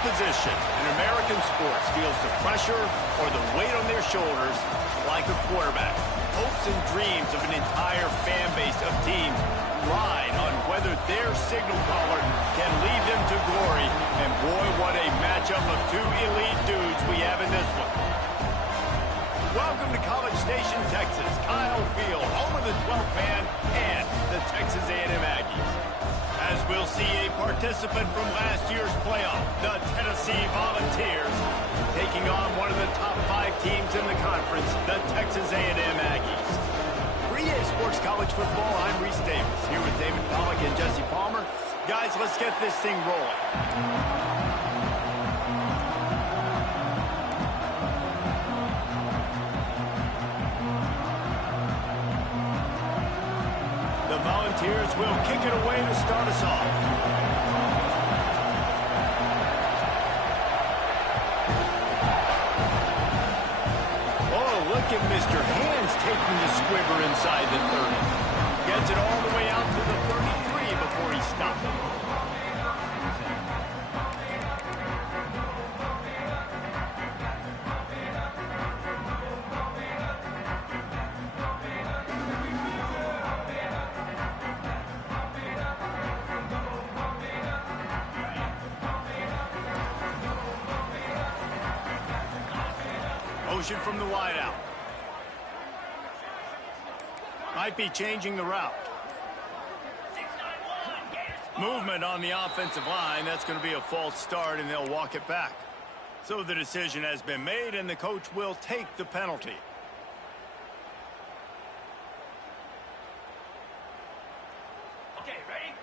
position in American sports feels the pressure or the weight on their shoulders like a quarterback. Hopes and dreams of an entire fan base of teams ride on whether their signal caller can lead them to glory. And boy, what a matchup of two elite dudes we have in this one. Welcome to College Station, Texas. Kyle Field, home of the 12th man and the Texas A&M Aggies. As we'll see a participant from last year's playoff, the Tennessee Volunteers, taking on one of the top 5 teams in the conference, the Texas A&M Aggies. For EA Sports College Football, I'm Reese Davis, here with David Pollack and Jesse Palmer. Guys, let's get this thing rolling. The Volunteers will kick it away to start us off. Oh, look at Mr. Hands taking the squibber inside the 30. Gets it all the way out to the 33 before he stops. Motion from the wideout. Might be changing the route. Movement on the offensive line. That's going to be a false start, and they'll walk it back. So the decision has been made, and the coach will take the penalty. Okay, ready?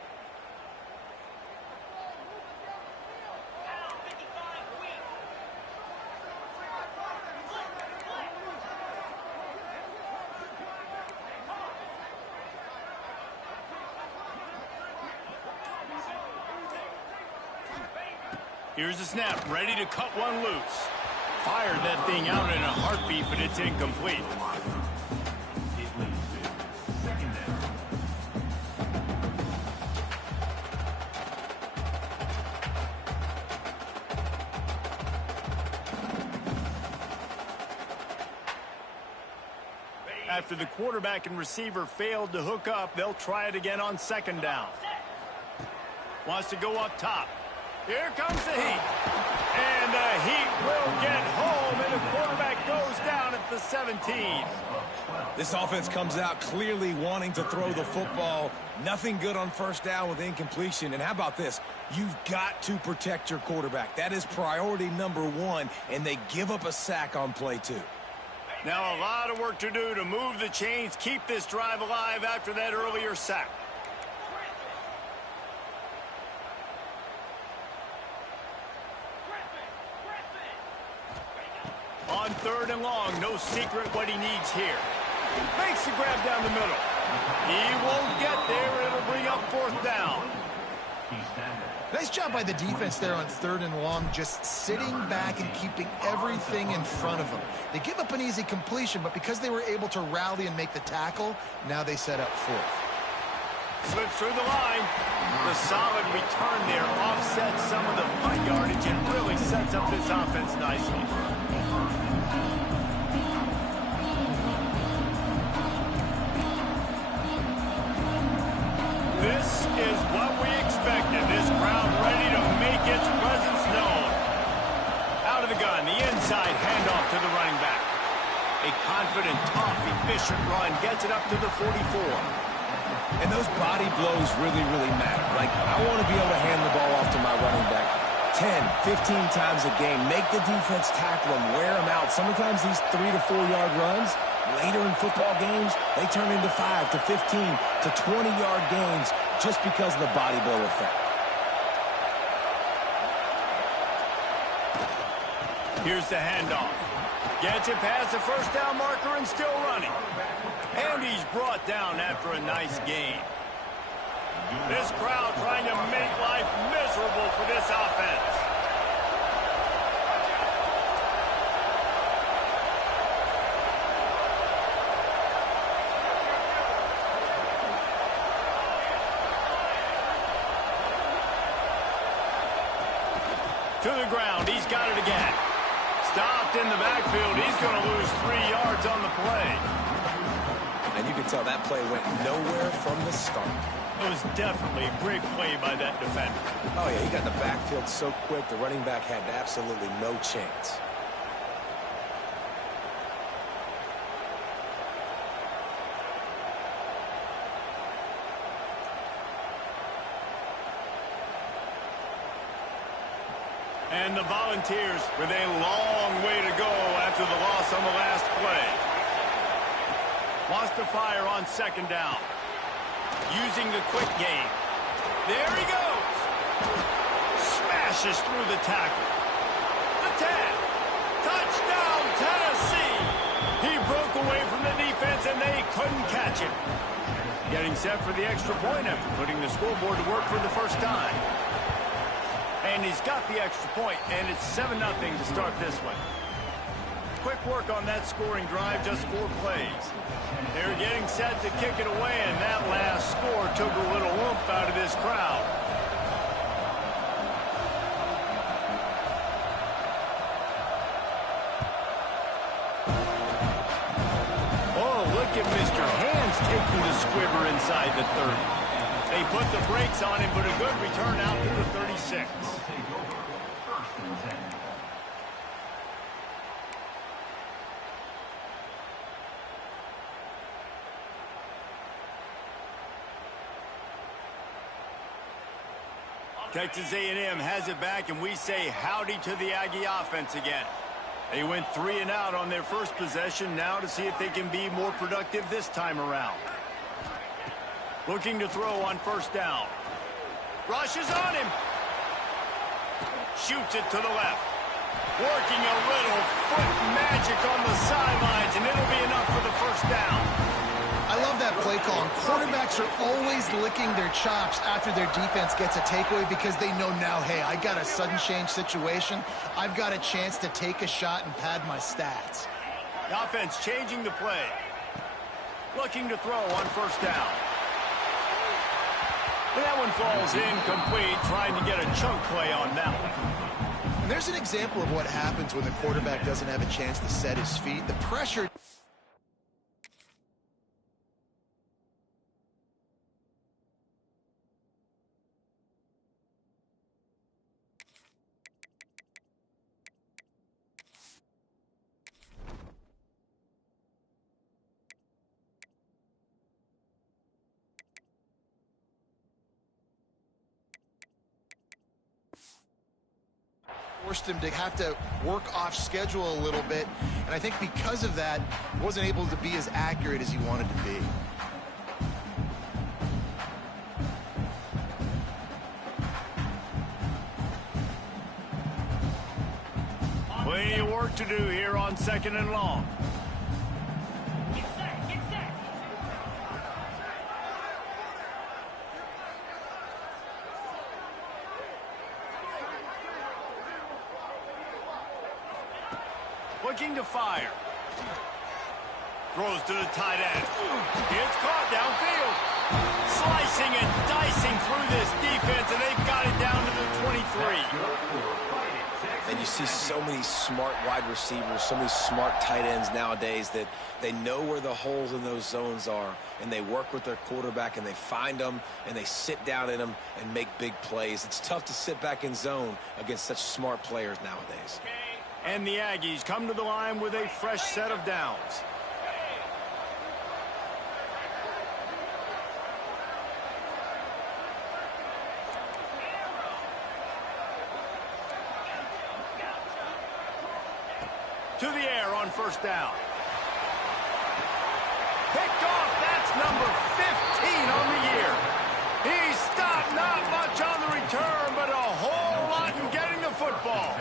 Here's the snap, ready to cut one loose. Fired that thing out in a heartbeat, but it's incomplete. After the quarterback and receiver failed to hook up, they'll try it again on second down. Wants to go up top. Here comes the heat. And the heat will get home, and the quarterback goes down at the 17. This offense comes out clearly wanting to throw the football. Nothing good on first down with incompletion. And how about this? You've got to protect your quarterback. That is priority number 1, and they give up a sack on play 2. Now a lot of work to do to move the chains, keep this drive alive after that earlier sack. On third and long, no secret what he needs here. Makes the grab down the middle. He won't get there. It'll bring up fourth down. Nice job by the defense there on third and long, just sitting back and keeping everything in front of them. They give up an easy completion, but because they were able to rally and make the tackle, now they set up fourth. Slips through the line. The solid return there offsets some of the punt yardage and really sets up this offense nicely. This is what we expected. This crowd ready to make its presence known. Out of the gun, the inside handoff to the running back. A confident, tough, efficient run gets it up to the 44. And those body blows really, really matter. Like, I want to be able to hand the ball off to my running back 10, 15 times a game. Make the defense tackle them, wear them out. Sometimes these 3 to 4 yard runs, later in football games, they turn into 5 to 15 to 20 yard gains just because of the body blow effect. Here's the handoff. Gets it past the first down marker and still running. And he's brought down after a nice gain. This crowd trying to make life miserable for this offense. To the ground. He's got it again. Stopped in the backfield. He's going to lose 3 yards on the play. And you can tell that play went nowhere from the start. It was definitely a great play by that defender. Oh, yeah, he got in the backfield so quick, the running back had absolutely no chance. And the Volunteers with a long way to go after the loss on the last play. Wants to fire on second down. Using the quick game. There he goes. Smashes through the tackle. The 10. Touchdown, Tennessee. He broke away from the defense and they couldn't catch him. Getting set for the extra point after putting the scoreboard to work for the first time. And he's got the extra point, and it's 7-0 to start this one. Quick work on that scoring drive, just 4 plays. They're getting set to kick it away, and that last score took a little oomph out of this crowd. Oh, look at Mr. Hands taking the squibber inside the 30. They put the brakes on him, but a good return out to the 36. Texas A&M has it back, and we say howdy to the Aggie offense again. They went 3 and out on their first possession, now to see if they can be more productive this time around. Looking to throw on first down. Rushes on him. Shoots it to the left. Working a little foot magic on the sidelines, and it'll be enough for the first down. I love that play call. Quarterbacks are always licking their chops after their defense gets a takeaway because they know now, hey, I got a sudden change situation. I've got a chance to take a shot and pad my stats. The offense changing the play. Looking to throw on first down. And that one falls incomplete, trying to get a chunk play on that one. And there's an example of what happens when the quarterback doesn't have a chance to set his feet. The pressure... forced him to have to work off schedule a little bit, and I think because of that, wasn't able to be as accurate as he wanted to be. Plenty of work to do here on second and long. Get set, get set. Looking to fire. Throws to the tight end. It's caught downfield. Slicing and dicing through this defense, and they've got it down to the 23. And you see so many smart wide receivers, so many smart tight ends nowadays that they know where the holes in those zones are, and they work with their quarterback, and they find them, and they sit down in them and make big plays. It's tough to sit back in zone against such smart players nowadays. And the Aggies come to the line with a fresh set of downs. To the air on first down. Picked off, that's number 15 on the year. He stopped, not much on the return, but a whole lot in getting the football.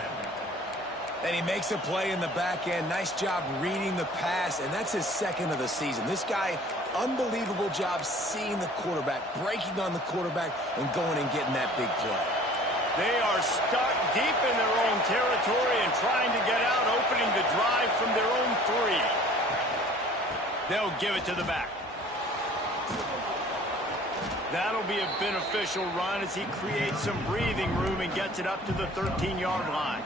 And he makes a play in the back end. Nice job reading the pass, and that's his second of the season. This guy, unbelievable job seeing the quarterback, breaking on the quarterback, and going and getting that big play. They are stuck deep in their own territory and trying to get out, opening the drive from their own 3. They'll give it to the back. That'll be a beneficial run as he creates some breathing room and gets it up to the 13-yard line.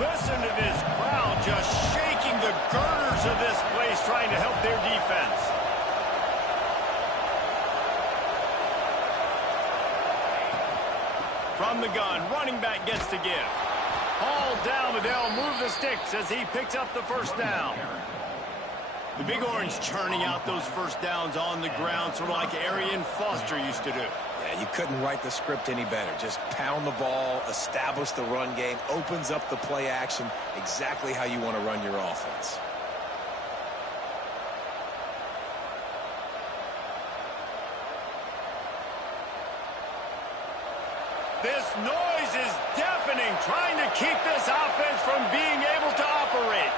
Listen to this crowd just shaking the girders of this place trying to help their defense. From the gun, running back gets to give. All down, but they'll move the sticks as he picks up the first down. The Big Orange churning out those first downs on the ground, sort of like Arian Foster used to do. Yeah, you couldn't write the script any better. Just pound the ball, establish the run game, opens up the play action, exactly how you want to run your offense. This noise is deafening, trying to keep this offense from being able to operate.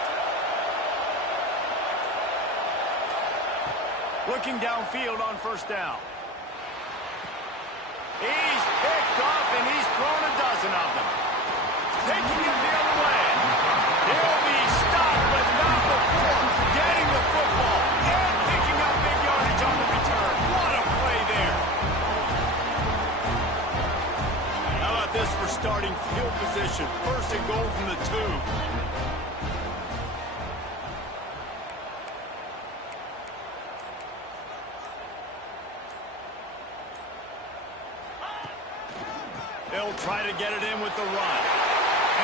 Looking downfield on first down. He's picked off, and he's thrown a dozen of them. Taking it the other way. He'll be stopped, but not before getting the football and picking up big yardage on the return. What a play there. How about this for starting field position? First and goal from the 2. They'll try to get it in with the run.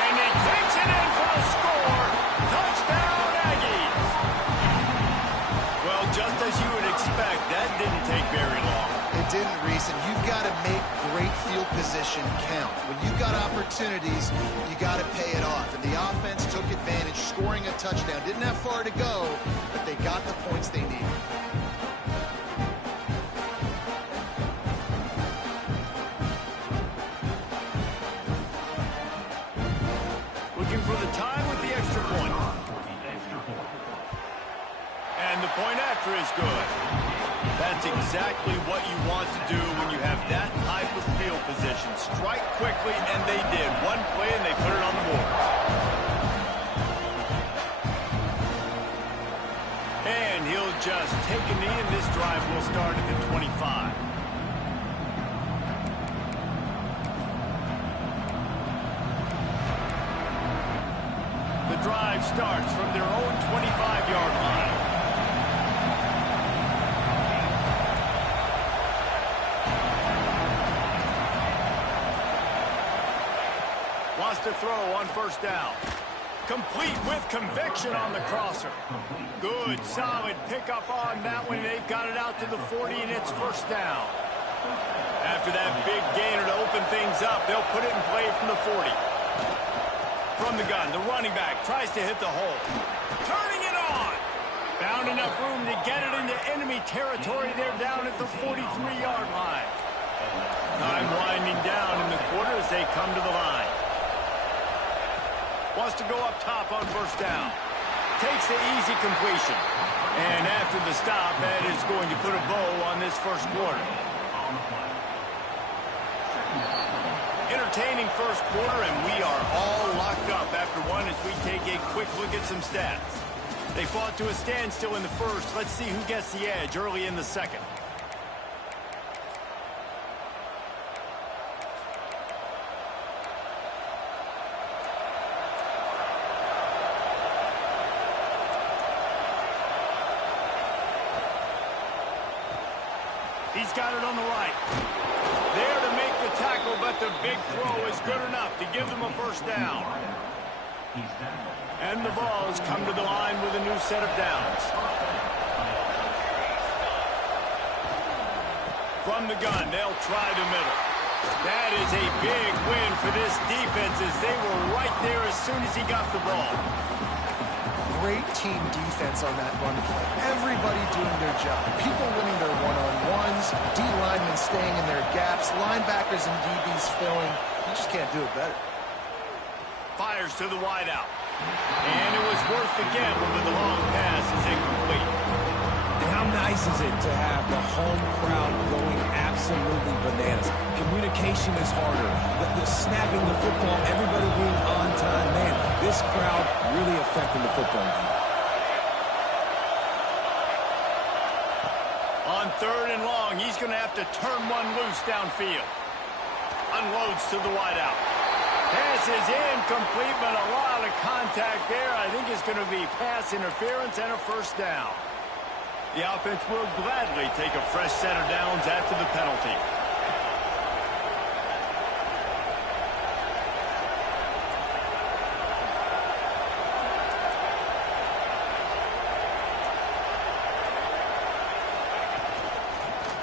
And he takes it in for a score. Touchdown, Aggies. Well, just as you would expect, that didn't take very long. It didn't, Reese, and you've got to make great field position count. When you've got opportunities, you got to pay it off. And the offense took advantage, scoring a touchdown. Didn't have far to go, but they got the points they needed. For the time with the extra point. And the point after is good. That's exactly what you want to do when you have that type of field position. Strike quickly, and they did. One play, and they put it on the board. And he'll just take a knee, and this drive will start at the 25. Drive starts from their own 25-yard line. Wants to throw on first down. Complete with conviction on the crosser. Good, solid pickup on that one. They've got it out to the 40, and it's first down. After that big gainer to open things up, they'll put it in play from the 40. From the gun, the running back tries to hit the hole. Turning it on. Found enough room to get it into enemy territory. They're down at the 43-yard line. Time winding down in the quarter as they come to the line. Wants to go up top on first down. Takes the easy completion. And after the stop, that is going to put a bow on this first quarter. Entertaining first quarter, and we are all locked up after one as we take a quick look at some stats. They fought to a standstill in the first. Let's see who gets the edge early in the second. He's got it on the right. There to make the tackle, but the big throw is good enough to give them a first down. And the Vols come to the line with a new set of downs. From the gun, they'll try the middle. That is a big win for this defense as they were right there as soon as he got the ball. Great team defense on that run play. Everybody doing their job. People winning their one-on-ones, D linemen staying in their gaps, linebackers and DBs filling. You just can't do it better. Fires to the wideout. And it was worth the gamble, but the long pass is incomplete. And how nice is it to have the home crowd going absolutely bananas? Communication is harder. The snapping the football, everybody being on time. Man, this crowd really affecting the football game. On 3rd and long. He's going to have to turn one loose downfield. Unloads to the wideout. Pass is incomplete, but a lot of contact there. I think it's going to be pass interference and a first down. The offense will gladly take a fresh set of downs after the penalty.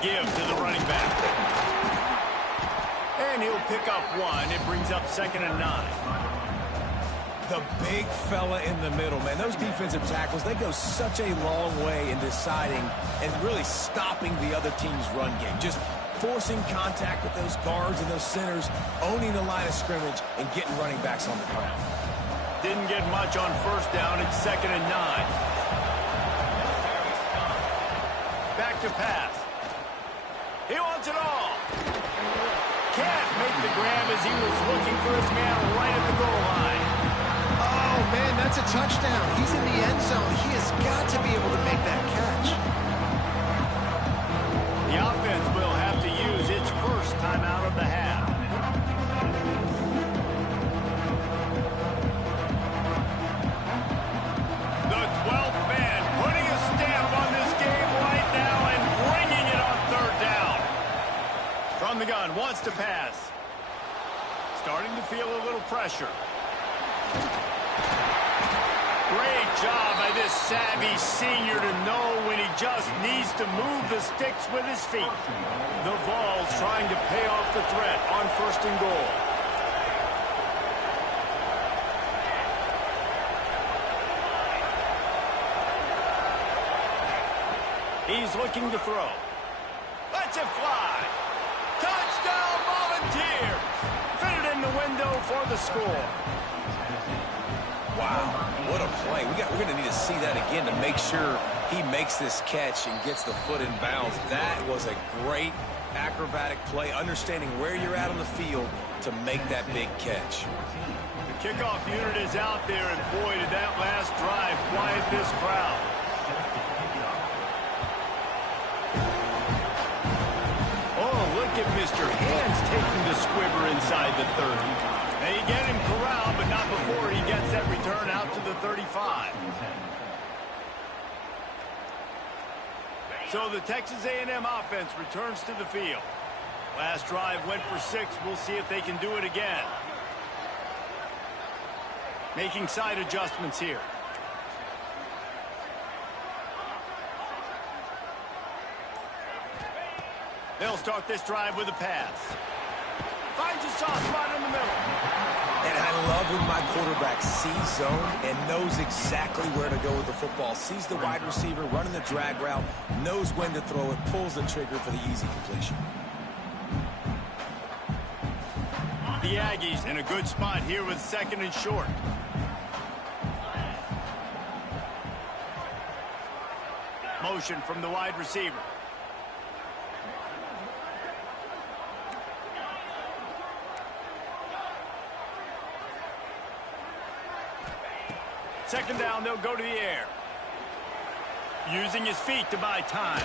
Give to the running back. And he'll pick up 1. It brings up 2nd and 9. The big fella in the middle, man. Those defensive tackles, they go such a long way in deciding and really stopping the other team's run game. Just forcing contact with those guards and those centers, owning the line of scrimmage, and getting running backs on the ground. Didn't get much on 1st down. It's 2nd and 9. Back to pass. He wants it all. Can't make the grab as he was looking for his man right at the goal line. Oh, man, that's a touchdown. He's in the end zone. He has got to be able to make that catch. The offense will have to use its first timeout of the half. The 12th man putting a stamp on this game right now and bringing it on 3rd down. From the gun, wants to pass. Starting to feel a little pressure. Great job by this savvy senior to know when he just needs to move the sticks with his feet. The Vols trying to pay off the threat on 1st and goal. He's looking to throw. Lets it fly. Touchdown Volunteers. Fit it in the window for the score. Wow, what a play. We're going to need to see that again to make sure he makes this catch and gets the foot in bounds. That was a great acrobatic play, understanding where you're at on the field to make that big catch. The kickoff unit is out there, and boy, did that last drive quiet this crowd. Oh, look at Mr. Hands taking the squibber inside the 30. They get him corralled, but not before he gets that return out to the 35. So the Texas A&M offense returns to the field. Last drive went for 6. We'll see if they can do it again. Making side adjustments here. They'll start this drive with a pass. Finds a soft spot in the middle. And I love when my quarterback sees zone and knows exactly where to go with the football. Sees the wide receiver running the drag route, knows when to throw it, pulls the trigger for the easy completion. The Aggies in a good spot here with 2nd and short. Motion from the wide receiver. Second down, they'll go to the air. Using his feet to buy time.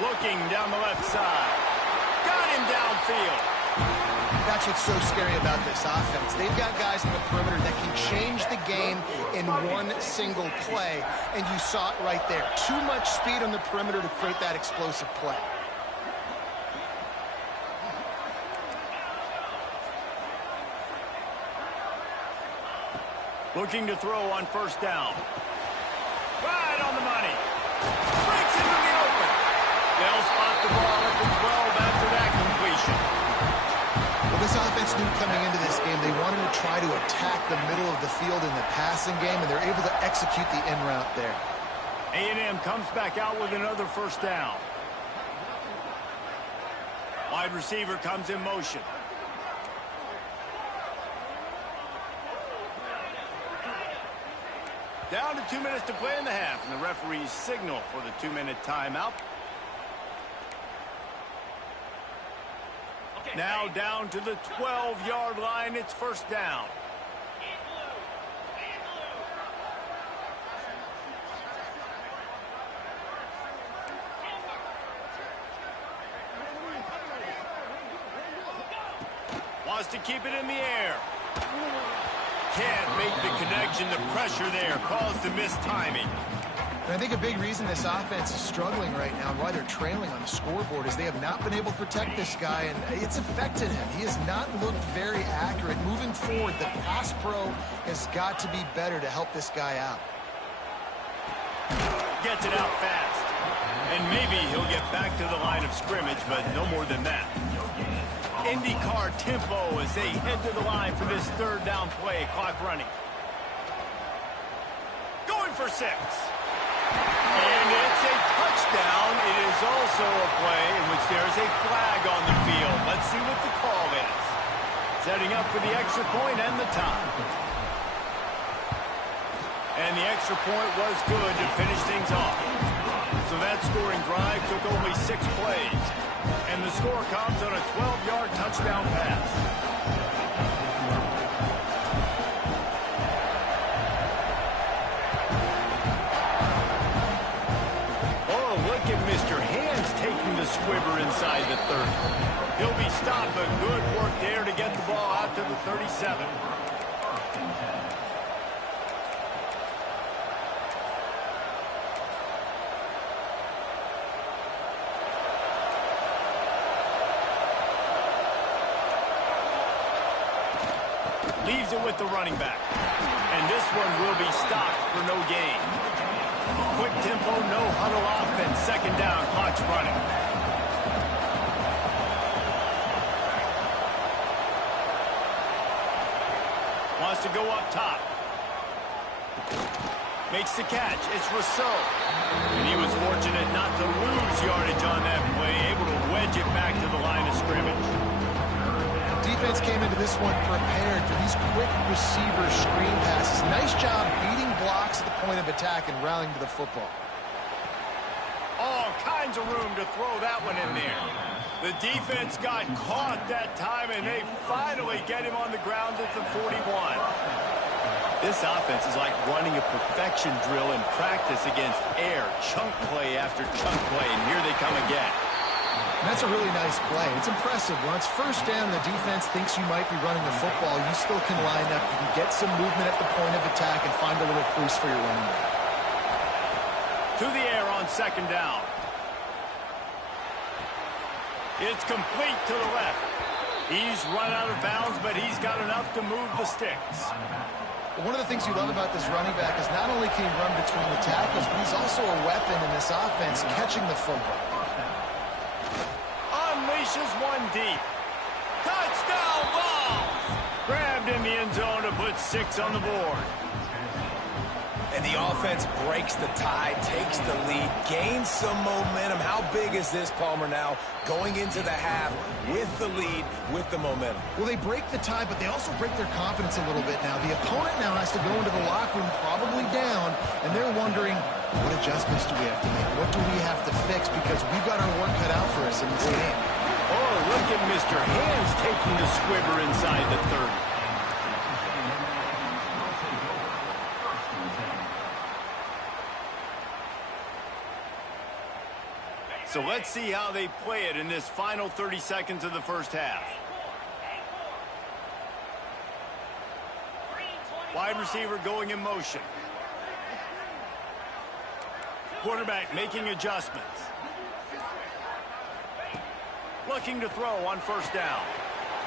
Looking down the left side. Got him downfield. That's what's so scary about this offense. They've got guys in the perimeter that can change the game in one single play, and you saw it right there. Too much speed on the perimeter to create that explosive play. Looking to throw on 1st down. Right on the money. Breaks into the open. They'll spot the ball at the 12 after that completion. Well, this offense knew coming into this game they wanted to try to attack the middle of the field in the passing game, and they're able to execute the in route there. A&M comes back out with another 1st down. Wide receiver comes in motion. Down to 2 minutes to play in the half, and the referees signal for the 2-minute timeout. Okay, now down to the 12-yard line. It's 1st down. Has to keep it in the air. Can't make the connection. The pressure there caused the missed timing. And I think a big reason this offense is struggling right now and why they're trailing on the scoreboard is they have not been able to protect this guy, and it's affected him. He has not looked very accurate. Moving forward, the pass pro has got to be better to help this guy out. Gets it out fast. And maybe he'll get back to the line of scrimmage, but no more than that. IndyCar tempo as they head to the line for this third down play. Clock running. Going for 6. And it's a touchdown. It is also a play in which there is a flag on the field. Let's see what the call is. Setting up for the extra point and the time. And the extra point was good to finish things off. So that scoring drive took only 6 plays. And the score comes on a 12-yard touchdown pass. Mr. Hands taking the squibber inside the 30. He'll be stopped, but good work there to get the ball out to the 37. Leaves it with the running back. And this one will be stopped for no gain. Quick tempo, no huddle offense. Second down, clock's running. Wants to go up top. Makes the catch. It's Rousseau. And he was fortunate not to lose yardage on that play, able to wedge it back to the line of scrimmage. Defense came into this one prepared for these quick receiver screen passes. Nice job beating blocks at the point of attack and rallying to the football. All kinds of room to throw that one in there. The defense got caught that time, and they finally get him on the ground at the 41. This offense is like running a perfection drill in practice against air. Chunk play after chunk play, and here they come again. And that's a really nice play. It's impressive. When it's first down, the defense thinks you might be running the football. You still can line up. You can get some movement at the point of attack and find a little crease for your running back. To the air on second down. It's complete to the left. He's run out of bounds, but he's got enough to move the sticks. One of the things you love about this running back is not only can he run between the tackles, but he's also a weapon in this offense catching the football. Unleashes one deep. Touchdown ball! Grabbed in the end zone to put 6 on the board. And the offense breaks the tie, takes the lead, gains some momentum. How big is this, Palmer, now going into the half with the lead, with the momentum? Well, they break the tie, but they also break their confidence a little bit now. The opponent now has to go into the locker room probably down, and they're wondering, what adjustments do we have to make? What do we have to fix? Because we've got our work cut out for us in this game. Oh, look at Mr. Hands taking the squibber inside the 30. So let's see how they play it in this final 30 seconds of the first half. Wide receiver going in motion. Quarterback making adjustments. Looking to throw on first down.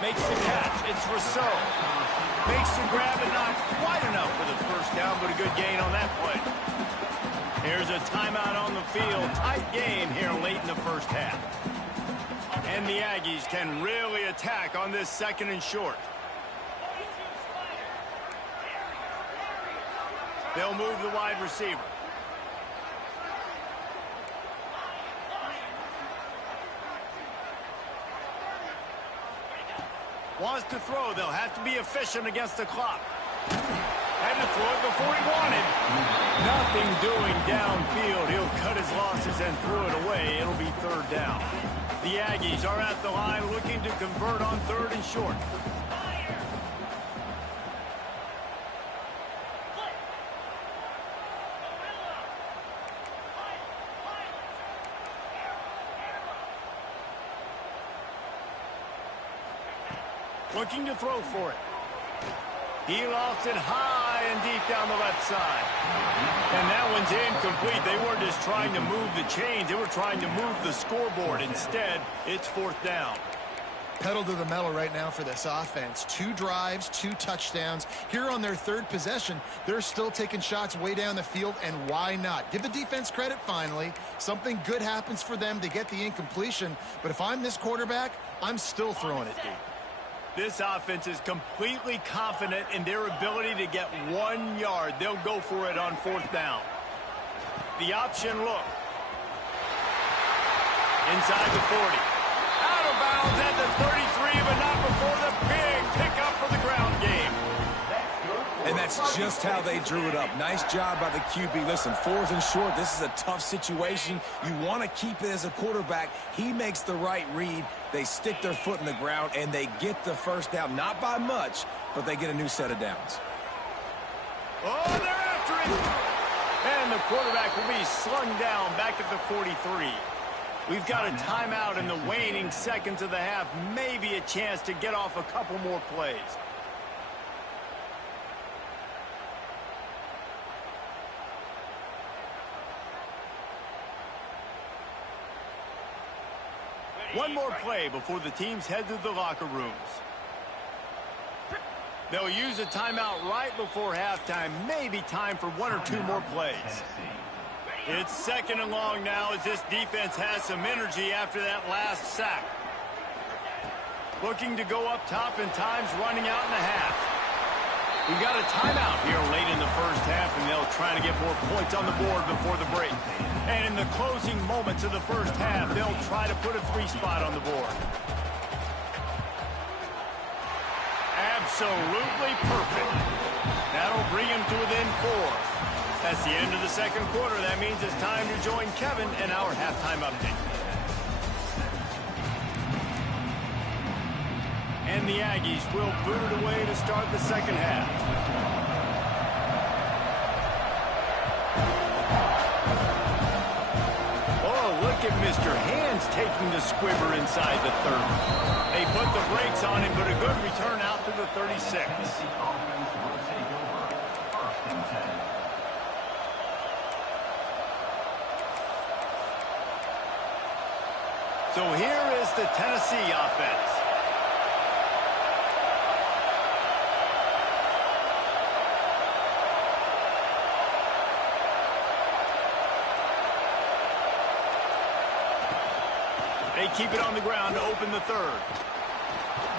Makes the catch. It's Rousseau. Makes the grab and not quite enough for the first down, but a good gain on that play. Here's a timeout on the field. Tight game here late in the first half. And the Aggies can really attack on this second and short. They'll move the wide receiver. Wants to throw. They'll have to be efficient against the clock. Had to throw it before he wanted. Nothing doing downfield. He'll cut his losses and throw it away. It'll be third down. The Aggies are at the line looking to convert on third and short. Looking to throw for it. He lofts it high and deep down the left side. And that one's incomplete. They weren't just trying to move the chains. They were trying to move the scoreboard. Instead, it's 4th down. Pedal to the metal right now for this offense. 2 drives, 2 touchdowns. Here on their 3rd possession, they're still taking shots way down the field, and why not? Give the defense credit finally. Something good happens for them to get the incompletion, but if I'm this quarterback, I'm still throwing it deep. This offense is completely confident in their ability to get 1 yard. They'll go for it on 4th down. The option look. Inside the 40. Out of bounds at the 33, but not before the big pickup for the ground game. And that's just how they drew it up. Nice job by the QB. Listen, 4th and short, this is a tough situation. You want to keep it as a quarterback. He makes the right read. They stick their foot in the ground, and they get the 1st down. Not by much, but they get a new set of downs. Oh, they're after it. And the quarterback will be slung down back at the 43. We've got a timeout in the waning seconds of the half. Maybe a chance to get off a couple more plays. One more play before the teams head to the locker rooms. They'll use a timeout right before halftime. Maybe time for 1 or 2 more plays. It's 2nd and long now as this defense has some energy after that last sack. Looking to go up top, and time's running out in the half. We've got a timeout here late in the 1st half, and they'll try to get more points on the board before the break. And in the closing moments of the 1st half, they'll try to put a 3 spot on the board. Absolutely perfect. That'll bring him to within 4. That's the end of the 2nd quarter. That means it's time to join Kevin in our halftime update. And the Aggies will boot it away to start the 2nd half. Oh, look at Mr. Hands taking the squibber inside the 30. They put the brakes on him, but a good return out to the 36. So here is the Tennessee offense. They keep it on the ground to open the 3rd.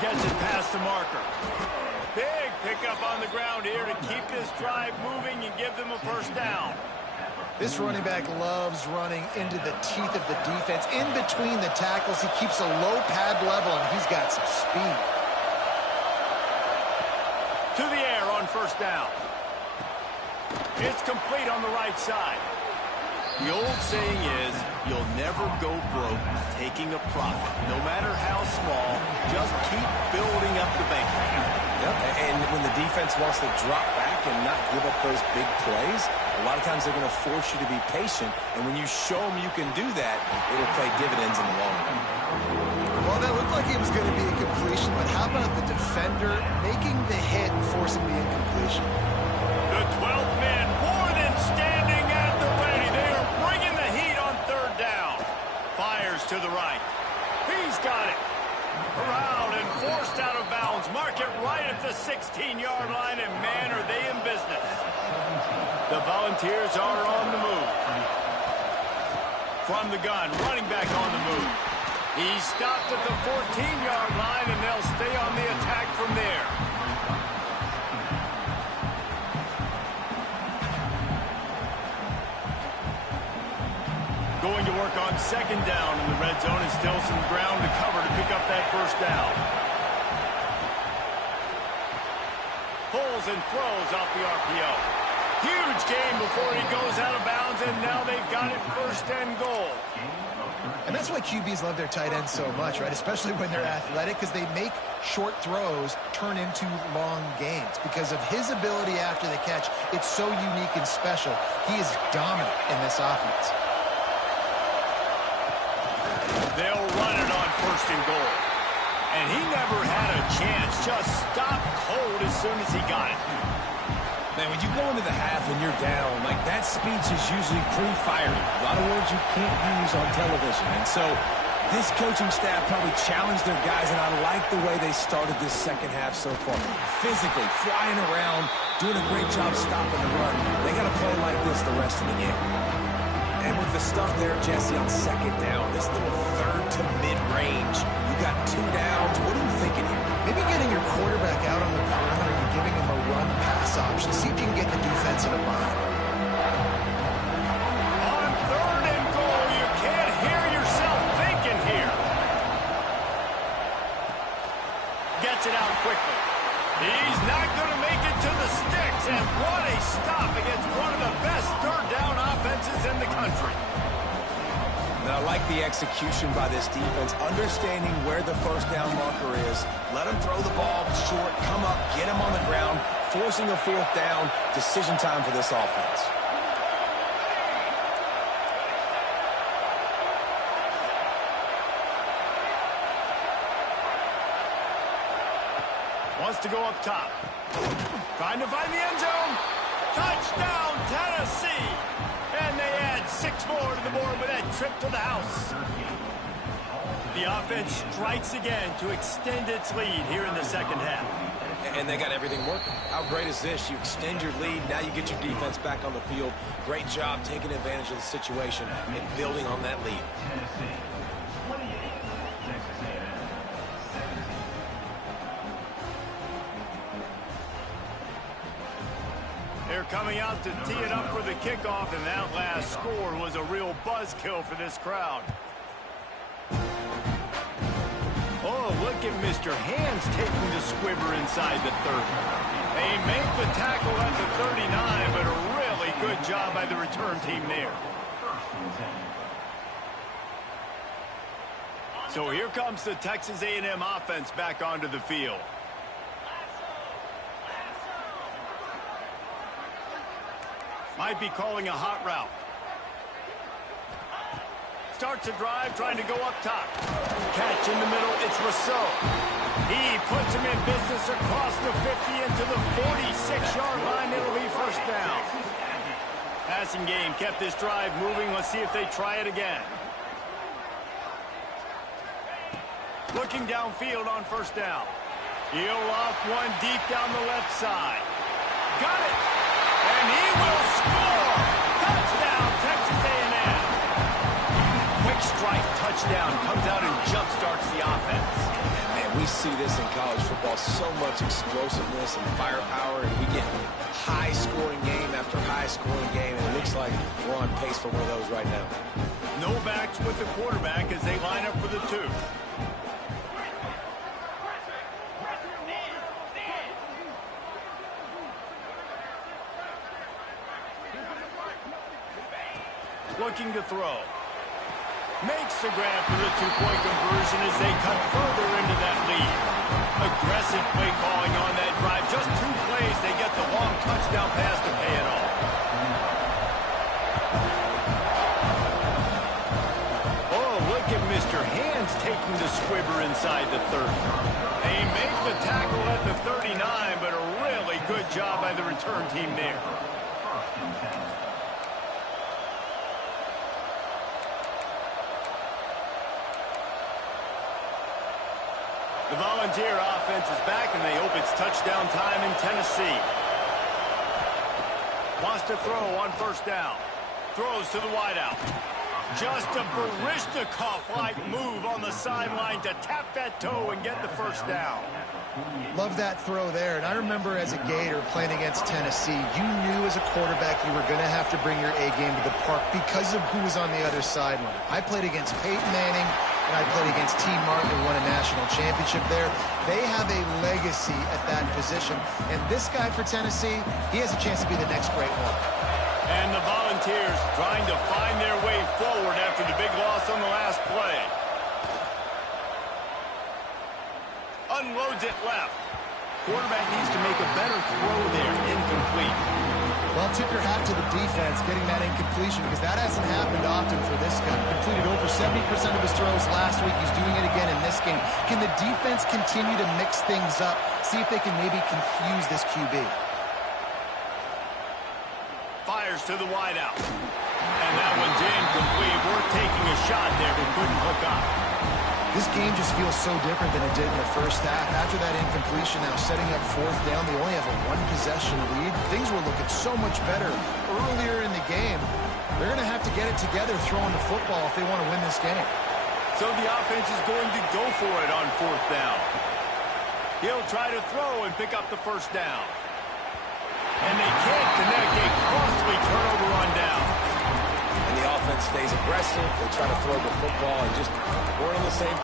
Gets it past the marker. Big pickup on the ground here to keep this drive moving and give them a 1st down. This running back loves running into the teeth of the defense. In between the tackles, he keeps a low pad level, and he's got some speed. To the air on 1st down. It's complete on the right side. The old saying is, you'll never go broke taking a profit. No matter how small, just keep building up the bank. Yep, and when the defense wants to drop back and not give up those big plays, a lot of times they're going to force you to be patient, and when you show them you can do that, it'll pay dividends in the long run. Well, that looked like it was going to be a completion, but how about the defender making the hit and forcing the incompletion? The 12th man more than standing at the ready. They are bringing the heat on 3rd down. Fires to the right. He's got it. Around and forced out of bounds. Mark it right at the 16-yard line, and man, are they in business. The Volunteers are on the move. From the gun, running back on the move. He stopped at the 14-yard line, and they'll stay on the attack from there. Going to work on 2nd down in the red zone, and still some ground to cover to pick up that 1st down. Pulls and throws off the RPO. Huge game before he goes out of bounds, and now they've got it 1st and goal. And that's why QBs love their tight ends so much, right? Especially when they're athletic, because they make short throws turn into long gains. Because of his ability after the catch, it's so unique and special. He is dominant in this offense. They'll run it on 1st and goal. And he never had a chance. Just stopped cold as soon as he got it. Man, when you go into the half and you're down, like that speech is usually pre-fiery. A lot of words you can't use on television. And so this coaching staff probably challenged their guys, and I like the way they started this second half so far. Physically, flying around, doing a great job stopping the run. They got to play like this the rest of the game. And with the stuff there, Jesse, on second down, this little third to mid-range, you got 2 downs. What are you thinking here? Maybe getting your quarterback out on the perimeter and giving him a run-pass option. See if you can get the defense in a bind. On 3rd and goal, you can't hear yourself thinking here. Gets it out quickly. He's not going to make it to the sticks, and what a stop against one of the best third-down offenses in the country. And I like the execution by this defense, understanding where the first down marker is. Let him throw the ball short, come up, get him on the ground, forcing a 4th down. Decision time for this offense. Wants to go up top. Trying to find the end zone. Touchdown, Tennessee. And they add 6 more to the board with that trip to the house. The offense strikes again to extend its lead here in the second half. And they got everything working. How great is this? You extend your lead. Now you get your defense back on the field. Great job taking advantage of the situation and building on that lead. They're coming out to tee it up for the kickoff, and that last score was a real buzzkill for this crowd. Oh, look at Mr. Hands taking the squibber inside the 30. They make the tackle at the 39, but a really good job by the return team there. So here comes the Texas A&M offense back onto the field. Might be calling a hot route. Starts a drive, trying to go up top. Catch in the middle, it's Rousseau. He puts him in business across the 50 into the 46-yard line. It'll be first down. Passing game kept this drive moving. Let's see if they try it again. Looking downfield on first down. He'll off one deep down the left side. Got it! And he will score! Touchdown, Texas A&M! Quick strike touchdown comes out and jump-starts the offense. And man, we see this in college football, so much explosiveness and firepower, and we get high-scoring game after high-scoring game, and it looks like we're on pace for one of those right now. No backs with the quarterback as they line up for the 2. Looking to throw. Makes the grab for the 2-point conversion as they cut further into that lead. Aggressive play calling on that drive. Just 2 plays, they get the long touchdown pass to pay it off. Oh, look at Mr. Hands taking the squibber inside the 30. They make the tackle at the 39, but a really good job by the return team there. The Volunteer offense is back, and they hope it's touchdown time in Tennessee. Wants to throw on first down. Throws to the wideout. Just a Baryshnikov-like move on the sideline to tap that toe and get the first down. Love that throw there. And I remember as a Gator playing against Tennessee, you knew as a quarterback you were going to have to bring your A game to the park because of who was on the other sideline. I played against Peyton Manning, and I played against T. Martin, who won a national championship there. They have a legacy at that position. And this guy for Tennessee, he has a chance to be the next great one. And the Volunteers trying to find their way forward after the big loss on the last play. Unloads it left. Quarterback needs to make a better throw there. Incomplete. Well, tip your hat to the defense getting that incompletion because that hasn't happened often for this guy. Completed over 70% of his throws last week. He's doing it again in this game. Can the defense continue to mix things up? See if they can maybe confuse this QB. Fires to the wideout. And that one's incomplete. We're taking a shot there, but couldn't hook up. This game just feels so different than it did in the first half. After that incompletion, now setting up fourth down, they only have a one-possession lead. Things were looking so much better earlier in the game. They're going to have to get it together throwing the football if they want to win this game. So the offense is going to go for it on fourth down. He'll try to throw and pick up the first down. And they can't connect. A costly turnover on down. And the offense stays aggressive. They try to throw the football and just weren't on the same.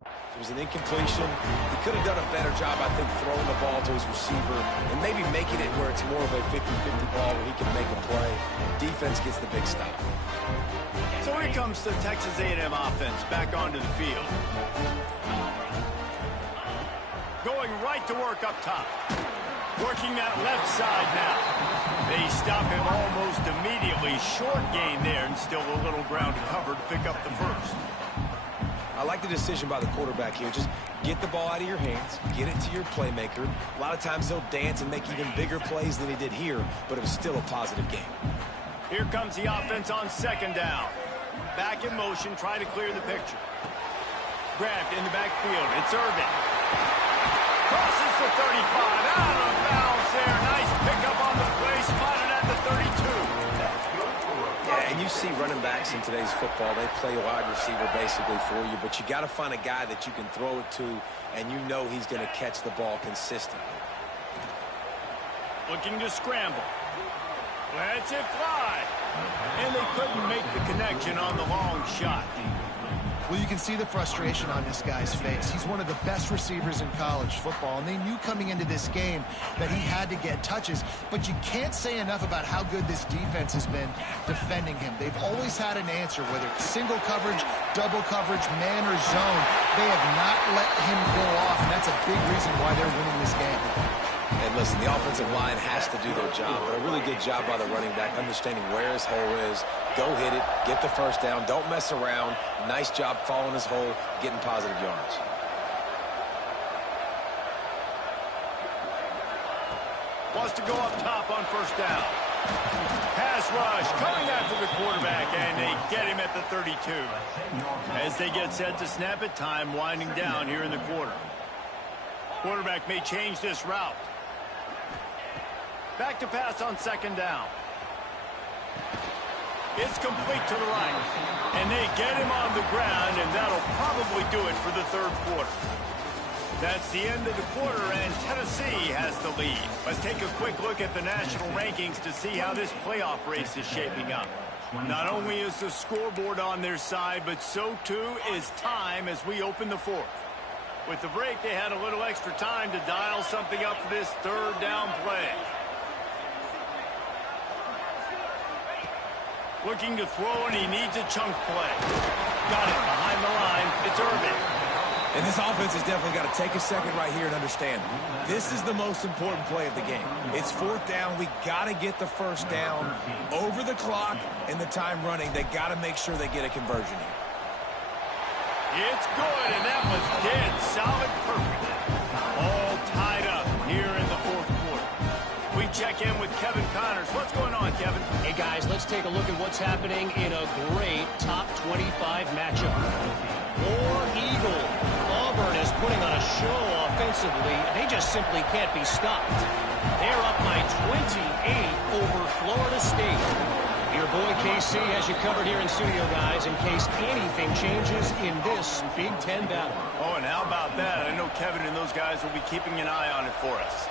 It was an incompletion. He could have done a better job, I think, throwing the ball to his receiver and maybe making it where it's more of a 50-50 ball where he can make a play. Defense gets the big stop. So here comes the Texas A&M offense back onto the field. Going right to work up top. Working that left side now. They stop him almost immediately. Short gain there and still a little ground to cover to pick up the first. I like the decision by the quarterback here. Just get the ball out of your hands, get it to your playmaker. A lot of times he'll dance and make even bigger plays than he did here, but it was still a positive game. Here comes the offense on second down. Back in motion, try to clear the picture. Grabbed in the backfield. It's Irvin. Crosses the 35. Out of bounds there. Nice pickup on the play. Spotted at the 32. Yeah, and you see running backs in today's football, they play wide receiver basically for you, but you got to find a guy that you can throw it to, and you know he's going to catch the ball consistently. Looking to scramble. Lets it fly. And they couldn't make the connection on the long shot. Well, you can see the frustration on this guy's face. He's one of the best receivers in college football, and they knew coming into this game that he had to get touches, but you can't say enough about how good this defense has been defending him. They've always had an answer, whether it's single coverage, double coverage, man or zone. They have not let him go off, and that's a big reason why they're winning this game. And listen, the offensive line has to do their job, but a really good job by the running back, understanding where his hole is. Go hit it, get the first down, don't mess around. Nice job following his hole, getting positive yards. Wants to go up top on first down. Pass rush coming after the quarterback, and they get him at the 32. As they get set to snap it, time winding down here in the quarter. Quarterback may change this route. Back to pass on second down. It's complete to the right. And they get him on the ground, and that'll probably do it for the third quarter. That's the end of the quarter, and Tennessee has the lead. Let's take a quick look at the national rankings to see how this playoff race is shaping up. Not only is the scoreboard on their side, but so too is time as we open the fourth. With the break, they had a little extra time to dial something up for this third down play. Looking to throw, and he needs a chunk play. Got it behind the line. It's Irvin. And this offense has definitely got to take a second right here and understand this is the most important play of the game. It's fourth down. We got to get the first down over the clock and the time running. They got to make sure they get a conversion here. It's good, and that was dead solid perfect. All tied up here in the fourth quarter. We check in with Kevin Connors. What's going on, Kevin? Hey, guys, let's take a look at what's happening in a great top 25 matchup. War Eagle. Auburn is putting on a show offensively. They just simply can't be stopped. They're up by 28 over Florida State. Your boy KC has you covered here in studio, guys, in case anything changes in this Big Ten battle. Oh, and how about that? I know Kevin and those guys will be keeping an eye on it for us.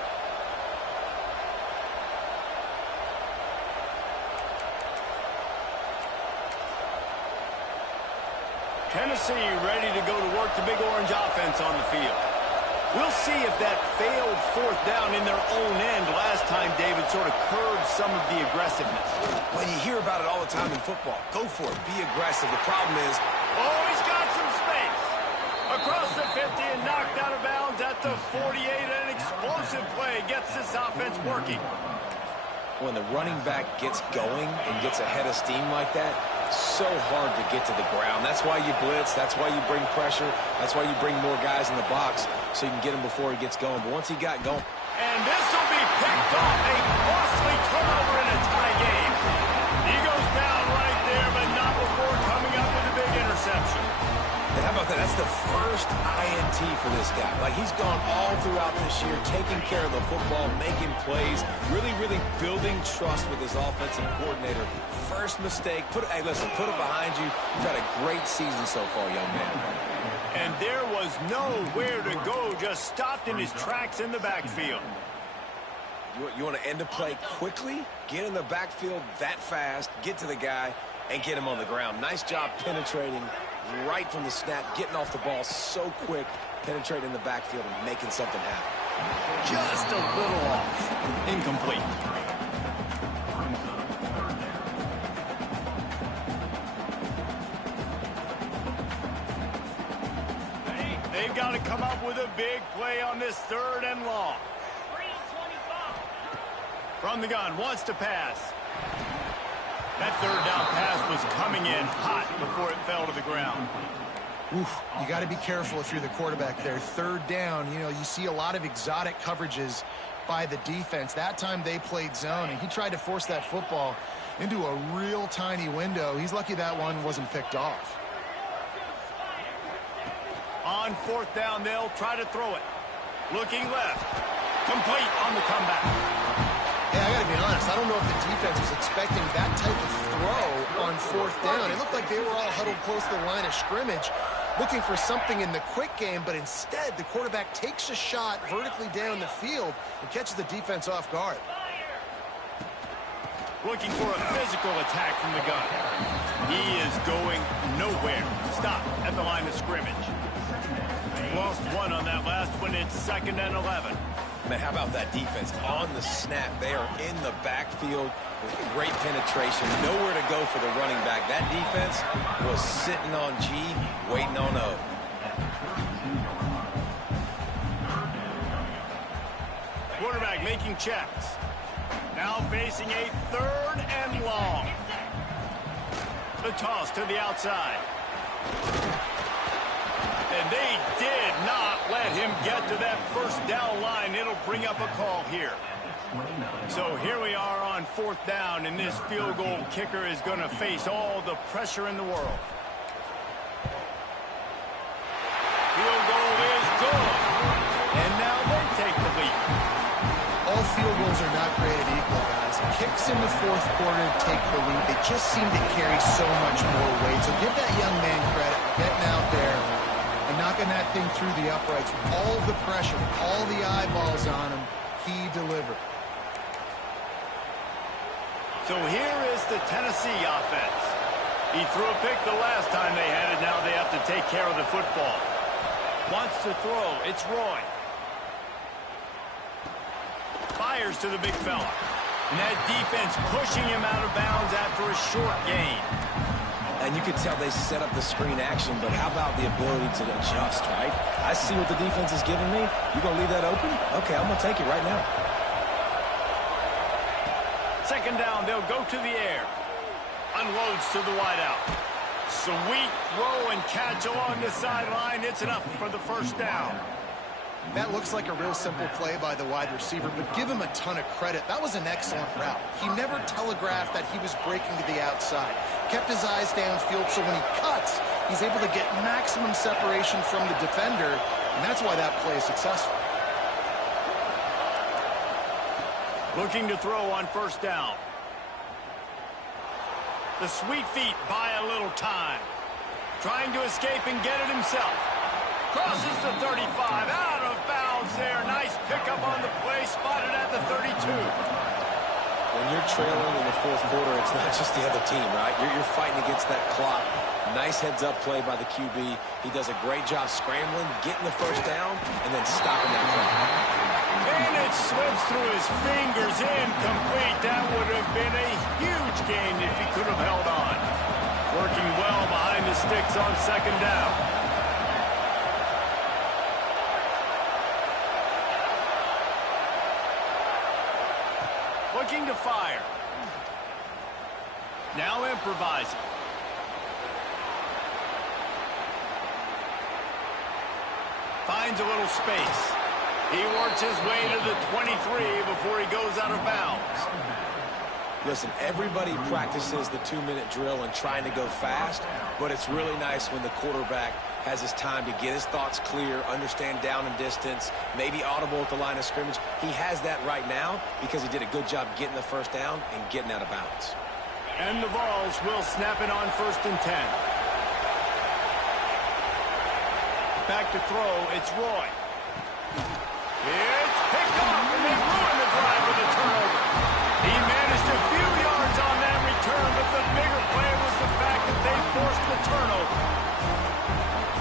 Tennessee ready to go to work the Big Orange offense on the field. We'll see if that failed fourth down in their own end last time, David, sort of curbed some of the aggressiveness. Well, you hear about it all the time in football. Go for it. Be aggressive. The problem is... Oh, he's got some space. Across the 50 and knocked out of bounds at the 48. An explosive play gets this offense working. When the running back gets going and gets ahead of steam like that, so hard to get to the ground. That's why you blitz. That's why you bring pressure. That's why you bring more guys in the box so you can get him before he gets going. But once he got going... And this will be picked off. A costly turnover in a tie game. He goes down right there, but not before coming up with a big interception. And how about that? That's the first INT for this guy. Like, he's gone all throughout this year, taking care of the football, making plays, really, really building trust with his offensive coordinator. First mistake. Hey, listen, put it behind you. You've had a great season so far, young man. And there was nowhere to go, just stopped in his tracks in the backfield. You want to end a play quickly, get in the backfield that fast, get to the guy, and get him on the ground. Nice job penetrating right from the snap, getting off the ball so quick, penetrating the backfield and making something happen. Just a little off. Incomplete. They've got to come up with a big play on this 3rd and long. From the gun, wants to pass. That 3rd down pass was coming in hot before it fell to the ground. Oof, you got to be careful if you're the quarterback there. 3rd down, you know, you see a lot of exotic coverages by the defense. That time they played zone, and he tried to force that football into a real tiny window. He's lucky that one wasn't picked off. On 4th down, they'll try to throw it. Looking left. Complete on the comeback. Hey, I got to be honest, I don't know if the defense was expecting that type of throw on 4th down. It looked like they were all huddled close to the line of scrimmage, looking for something in the quick game, but instead the quarterback takes a shot vertically down the field and catches the defense off guard. Looking for a physical attack from the gun. He is going nowhere. Stop at the line of scrimmage. Lost one on that last one. It's 2nd and 11. Man, how about that defense? On the snap, they are in the backfield with great penetration. Nowhere to go for the running back. That defense was sitting on G, waiting on O. Quarterback making checks. Now facing a 3rd and long. The toss to the outside. And they did not let him get to that 1st down line. It'll bring up a call here. So here we are on 4th down, and this field goal kicker is going to face all the pressure in the world. Field goal is good. And now they take the lead. All field goals are not created equal, guys. Kicks in the 4th quarter take the lead. They just seem to carry so much more weight. So give that young man credit for getting out there and knocking that thing through the uprights. All the pressure, all the eyeballs on him, he delivered. So here is the Tennessee offense. He threw a pick the last time they had it. Now they have to take care of the football. Wants to throw. It's Roy. Fires to the big fella. And that defense pushing him out of bounds after a short gain. And you could tell they set up the screen action, but how about the ability to adjust, right? I see what the defense is giving me. You going to leave that open? Okay, I'm going to take it right now. 2nd down, they'll go to the air. Unloads to the wideout. Sweet throw and catch along the sideline. It's enough for the 1st down. That looks like a real simple play by the wide receiver, but give him a ton of credit. That was an excellent route. He never telegraphed that he was breaking to the outside. Kept his eyes downfield, so when he cuts, he's able to get maximum separation from the defender, and that's why that play is successful. Looking to throw on 1st down. The sweet feet buy a little time. Trying to escape and get it himself. Crosses the 35, out of bounds there. Nice pickup on the play, spotted at the 32. When you're trailing in the 4th quarter, it's not just the other team, right? You're fighting against that clock. Nice heads-up play by the QB. He does a great job scrambling, getting the 1st down, and then stopping that play. And it slips through his fingers, incomplete. That would have been a huge gain if he could have held on. Working well behind the sticks on 2nd down. looking to fire. Now improvising. Finds a little space. He works his way to the 23 before he goes out of bounds. Listen, everybody practices the 2-minute drill and trying to go fast, but it's really nice when the quarterback has his time to get his thoughts clear, understand down and distance, maybe audible at the line of scrimmage. He has that right now because he did a good job getting the first down and getting out of bounds. And the Vols will snap it on 1st and 10. Back to throw, it's Roy. It's picked off, and they ruin the drive with a turnover. He managed a few yards on that return, but the bigger play was the fact that they forced the turnover.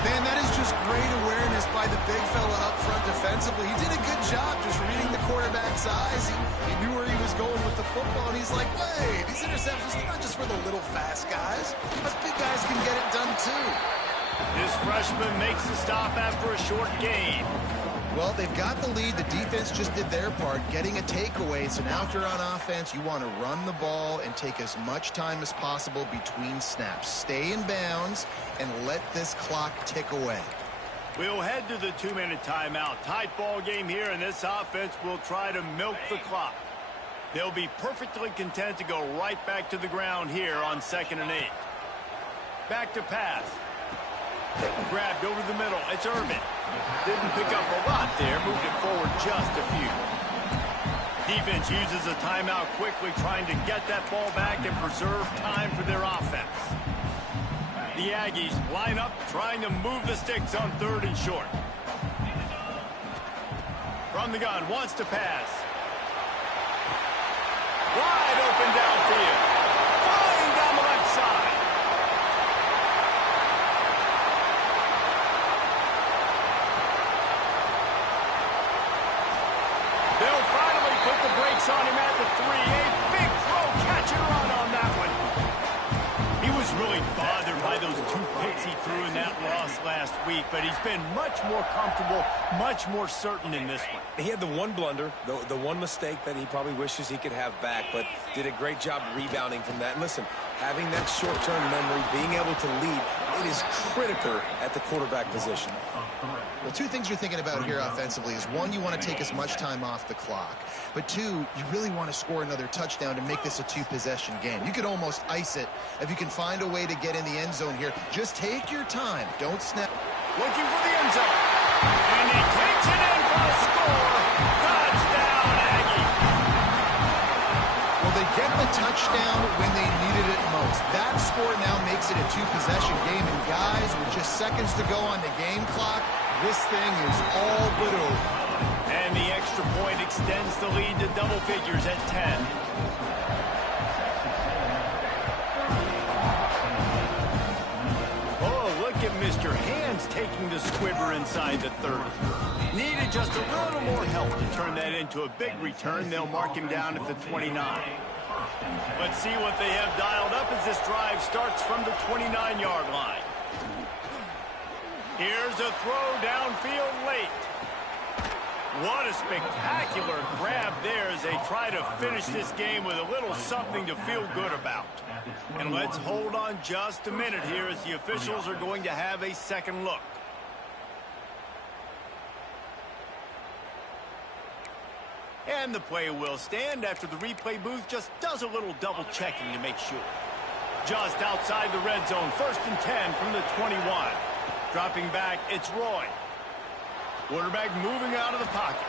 Man, that is just great awareness by the big fella up front defensively. He did a good job just reading the quarterback's eyes. He knew where he was going with the football, and he's like, wait, these interceptions, they're not just for the little fast guys. Us big guys can get it done too. This freshman makes the stop after a short gain. Well, they've got the lead. The defense just did their part, getting a takeaway. So now if you're on offense, you want to run the ball and take as much time as possible between snaps. Stay in bounds and let this clock tick away. We'll head to the 2-minute timeout. Tight ball game here, and this offense will try to milk the clock. They'll be perfectly content to go right back to the ground here on 2nd and 8. Back to pass. Grabbed over the middle. It's Irvin. Didn't pick up a lot there. Moved it forward just a few. Defense uses a timeout quickly, trying to get that ball back and preserve time for their offense. The Aggies line up, trying to move the sticks on 3rd and short. From the gun, wants to pass. Wide open downfield. Flying down the left side. They'll finally put the brakes on him at the 3. A big throw, catch and run on that one. He was really bothered by those 2 picks he threw in that loss last week, but he's been much more comfortable, much more certain in this one. He had the one blunder, the one mistake that he probably wishes he could have back, but did a great job rebounding from that. And listen, having that short-term memory, being able to lead, it is critical at the quarterback position. Well, 2 things you're thinking about here offensively is, 1, you want to take as much time off the clock. But 2, you really want to score another touchdown to make this a 2-possession game. You could almost ice it if you can find a way to get in the end zone here. Just take your time. Don't snap. Looking for the end zone. And he takes it in for a score. Touchdown, Aggie. Well, they get the touchdown when they needed it most. That score now makes it a 2-possession game. And guys, with just seconds to go on the game clock, this thing is all but over. And the extra point extends the lead to double figures at 10. Oh, look at Mr. Hands taking the squibber inside the 30. Needed just a little more help to turn that into a big return. They'll mark him down at the 29. Let's see what they have dialed up as this drive starts from the 29-yard line. Here's a throw downfield late. What a spectacular grab there as they try to finish this game with a little something to feel good about. And let's hold on just a minute here as the officials are going to have a second look. And the play will stand after the replay booth just does a little double checking to make sure. Just outside the red zone, 1st and 10 from the 21. Dropping back, it's Roy. Quarterback moving out of the pocket.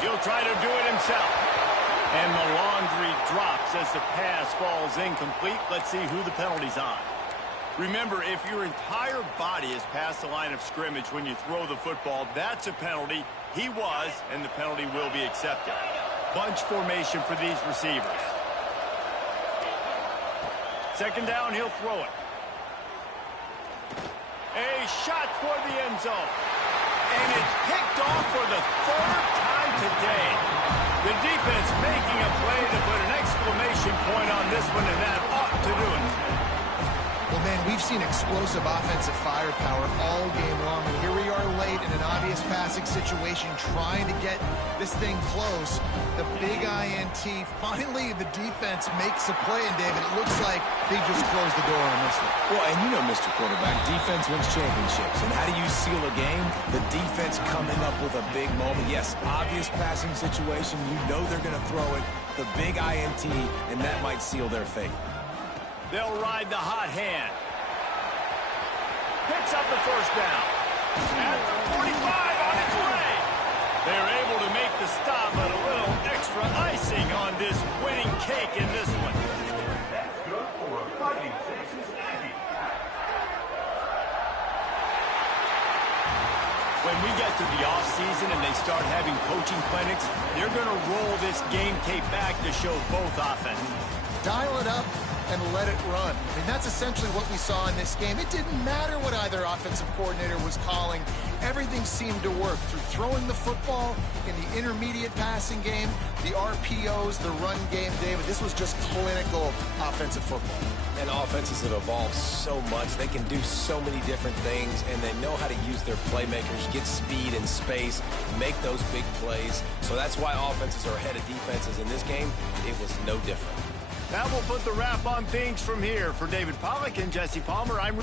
He'll try to do it himself. And the laundry drops as the pass falls incomplete. Let's see who the penalty's on. Remember, if your entire body is past the line of scrimmage when you throw the football, that's a penalty. He was, and the penalty will be accepted. Bunch formation for these receivers. 2nd down, he'll throw it. A shot toward the end zone. And it's picked off for the 3rd time today. The defense making a play to put an exclamation point on this one, and that ought to do it. Well, man, we've seen explosive offensive firepower all game long. And here we are late in an obvious pass passing situation, trying to get this thing close. The big INT. Finally, the defense makes a play, and David, it looks like they just closed the door on this one. Well, and you know, Mr. Quarterback, defense wins championships. And how do you seal a game? The defense coming up with a big moment. Yes, obvious passing situation. You know they're going to throw it. The big INT, and that might seal their fate. They'll ride the hot hand. Picks up the first down. At the 45 on its way. They're able to make the stop, but a little extra icing on this winning cake in this one. When we get to the offseason and they start having coaching clinics, they're going to roll this game tape back to show both offenses. Dial it up and let it run. I mean, that's essentially what we saw in this game. It didn't matter what either offensive coordinator was calling. Everything seemed to work through throwing the football in the intermediate passing game, the RPOs, the run game, David. This was just clinical offensive football. And offenses have evolved so much. They can do so many different things, and they know how to use their playmakers, get speed and space, make those big plays. So that's why offenses are ahead of defenses. In this game, it was no different. That will put the wrap on things from here. For David Pollack and Jesse Palmer, I'm...